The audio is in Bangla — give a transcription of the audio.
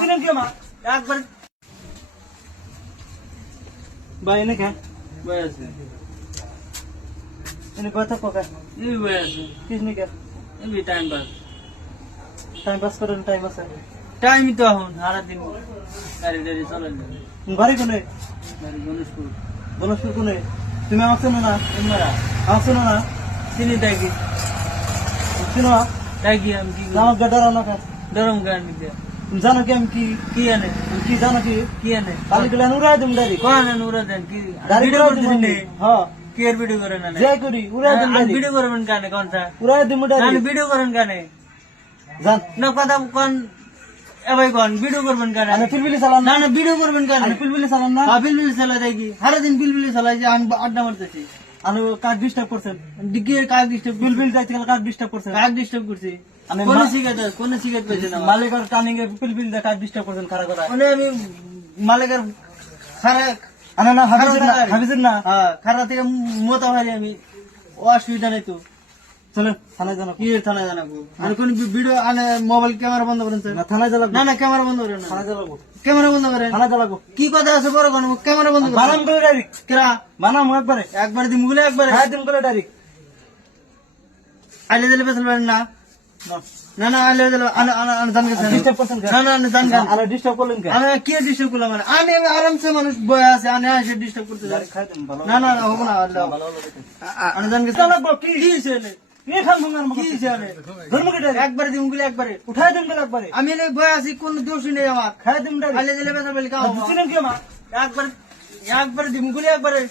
ছিলেন কি আমার একবার। ভাই এনে কে বয়ে আছে। এনে কথা কোকা এই বয়ে আছে। কিসনি কে এমনি টাইম পাস টাইম পাস করেন টাইম আছে। টাইমই তো এখন সারাদিন। গাড়ি টাড়ি চলে না। বাড়ি কোনে? গাড়ি গণেশপুর। কোনে? তুমি আমার চেনো না? আমার চেনো না? চিনি দেখি চিনো না? দেখি আমি কি আমার গাডার না কে গরম গাড়ি দিয়ে। তুমি জানো কি আমি কি কি আনে আমি কি জানো কি কি আনে কালি গেলে উড়াই দিম ডাইরি কোন আনে উড়া দেন কি ভিডিও উড়াই দিম করতেছেন নে হ্যাঁ কি এর ভিডিও করেন না যে করি উড়াই দিম ডাইরি ভিডিও করবেন কানে কোনটা উড়াই দিম না ডাইরি ভিডিও করেন কানে জান না কথা কোন এ ভাই কোন ভিডিও করবেন কানে আমি পিলপিলি চালান না না না ভিডিও করবেন কানে আমি পিলপিলি চালান না হ্যাঁ বিলবিল চালাই দেখি সারাদিন বিলবিলি চালাই যে আমি আড্ডা মারতেছি আমি কাজ ডিস্টার্ব করছেন ডিগ্রি কাক ডিস্টার্ব বিল যাইতে গেলে কাজ ডিস্টার্ব করছেন কাজ ডিস্টার্ব করছি। আমি কোন শিখাতে কোন শিখাতে পেয়েছেন আমার? মালিকার টার্নিং এ বিল দিয়ে কাক ডিস্টার্ব করছেন খারাপ কথা। মানে আমি মালিকের খারা আনা না হাফিজের না খারাপ- হাফিজের না। হ্যাঁ খারা থেকে মোতা হয়নি আমি অসুবিধা নেই তো। চলেন থানায় জানাব। কি থানায় জানাব? আর কোন ভিডিও আনে মোবাইল ক্যামেরা বন্ধ করেন না থানায় জ্বালাবো না না ক্যামেরা বন্ধ করেন থানায় জ্বালাবো ক্যামেরা বন্ধ করেন। থানায় জ্বালাবো কি কথা আছে বড় কোন? ক্যামেরা বন্ধ করেন। বানাম করে ডাইরেক্ট কেরা? বানাম একবারে। একবার দিন মুগলে একবার। হ্যাঁ দিম করে ডাইরেক্ট আইলে দিলে পেছন পারেন না। না। না আইলে দিলে আনা আনা আনা জান গেছে ডিস্টার্ব করছেন না না না জান গেছে আরে ডিস্টার্ব করলেন কেন? আমি কি ডিস্টার্ব করলাম মানে? আমি আরামসে মানুষ বয়ে আছে ডিস্টার্ব করতে দিম না না না হব না আল্লাহ জান গেছে কি? একবারে দিম গুলি একবারে। উঠাই দিম গেলে একবারে। আমি বয়ে আছি কোন দোষী নেই আমার। খাই দিম একবারে। একবারে দিম গুলি একবারে।